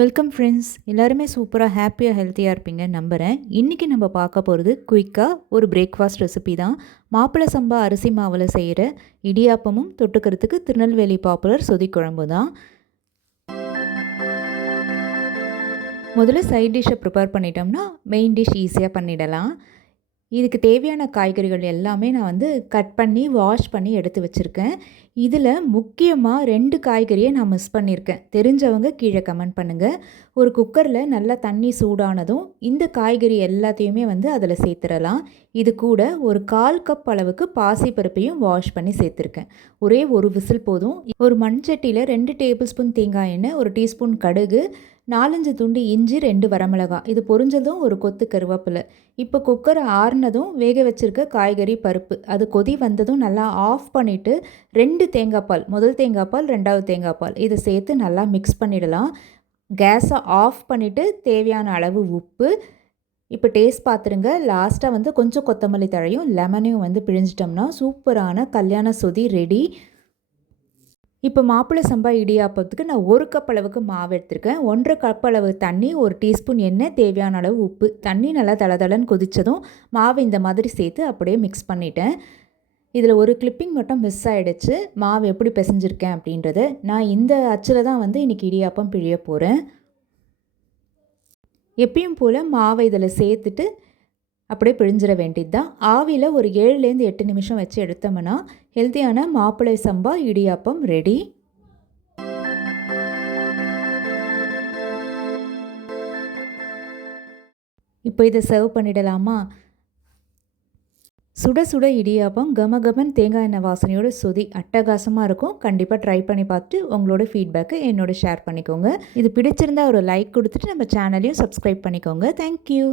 Welcome friends எல்லாருமே சூப்பராக ஹாப்பியாக ஹெல்த்தியாக இருப்பீங்க நம்புகிறேன் இன்றைக்கி நம்ம பார்க்க போகிறது குயிக்காக ஒரு பிரேக்ஃபாஸ்ட் ரெசிபி தான். மாப்பிள்ளை சம்பா அரிசி மாவில் செய்கிற இடியாப்பமும் தொட்டுக்கிறதுக்கு திருநெல்வேலி பாப்புலர் சொதி குழம்பு தான். முதல்ல சைட் டிஷ்ஷை ப்ரிப்பேர் பண்ணிட்டோம்னா மெயின் டிஷ் ஈஸியாக பண்ணிடலாம். இதுக்கு தேவையான காய்கறிகள் எல்லாமே நான் வந்து கட் பண்ணி வாஷ் பண்ணி எடுத்து வச்சுருக்கேன். இதில் முக்கியமாக ரெண்டு காய்கறியை நான் மிஸ் பண்ணியிருக்கேன் தெரிஞ்சவங்க கீழே கமெண்ட் பண்ணுங்கள் ஒரு குக்கரில் நல்லா தண்ணி சூடானதும் இந்த காய்கறி எல்லாத்தையுமே வந்து அதில் சேர்த்துடலாம் இது கூட ஒரு கால் கப் அளவுக்கு பாசிப்பருப்பையும் வாஷ் பண்ணி சேர்த்துருக்கேன். ஒரே ஒரு விசில் போதும். ஒரு மண்சட்டியில் ரெண்டு டேபிள் ஸ்பூன் தேங்காய் எண்ணெய் ஒரு டீஸ்பூன் கடுகு நாலஞ்சு துண்டு இஞ்சி ரெண்டு வரமிளகா. இது பொரிஞ்சதும் ஒரு கொத்து கருவேப்பிலை. இப்போ குக்கர் ஆறுனதும் வேக வச்சுருக்க காய்கறி பருப்பு. அது கொதி வந்ததும் நல்லா ஆஃப் பண்ணிவிட்டு ரெண்டு தேங்காய் பால் முதல் தேங்காய் பால் ரெண்டாவது தேங்காய் பால். இதை சேர்த்து நல்லா மிக்ஸ் பண்ணிடலாம். கேஸை ஆஃப் பண்ணிவிட்டு தேவையான அளவு உப்பு. இப்போ டேஸ்ட் பார்த்துருங்க லாஸ்ட்டாக வந்து கொஞ்சம் கொத்தமல்லி தழையும் லெமனையும் வந்து பிழிஞ்சிட்டோம்னா சூப்பரான கல்யாண சொதி ரெடி இப்போ மாப்பிள்ளை சம்பா இடியாப்பத்துக்கு நான் ஒரு கப் அளவுக்கு மாவு எடுத்திருக்கேன். ஒன்றரை கப் அளவு தண்ணி ஒரு டீஸ்பூன் எண்ணெய் தேவையான அளவு உப்பு. தண்ணி நல்லா தளதளன்னு கொதித்ததும் மாவு இந்த மாதிரி சேர்த்து அப்படியே மிக்ஸ் பண்ணிட்டேன். இதில் ஒரு கிளிப்பிங் மட்டும் மிஸ் ஆகிடுச்சு மாவு எப்படி பிசைஞ்சிருக்கேன் அப்படின்றத நான் இந்த அச்சில் தான் வந்து இன்றைக்கி இடியாப்பம் பிழிய போகிறேன் எப்பயும் போல் மாவை இதில் சேர்த்துட்டு அப்படியே பிழிஞ்சிட வேண்டியது தான் ஆவியில் ஒரு ஏழுலேருந்து எட்டு நிமிஷம் வச்சு எடுத்தோம்னா ஹெல்த்தியான மாப்பிள்ளை சம்பா இடியாப்பம் ரெடி இப்போ இதை சர்வ் பண்ணிடலாமா? சுட சுட இடியாப்பம் கம கமன் தேங்காய் எண்ணெய் வாசனையோட சுதி அட்டகாசமாக இருக்கும். கண்டிப்பாக ட்ரை பண்ணி பார்த்துட்டு உங்களோட ஃபீட்பேக்கை என்னோட ஷேர் பண்ணிக்கோங்க. இது பிடிச்சிருந்தா ஒரு லைக் கொடுத்துட்டு நம்ம சேனலையும் சப்ஸ்கிரைப் பண்ணிக்கோங்க. தேங்க்யூ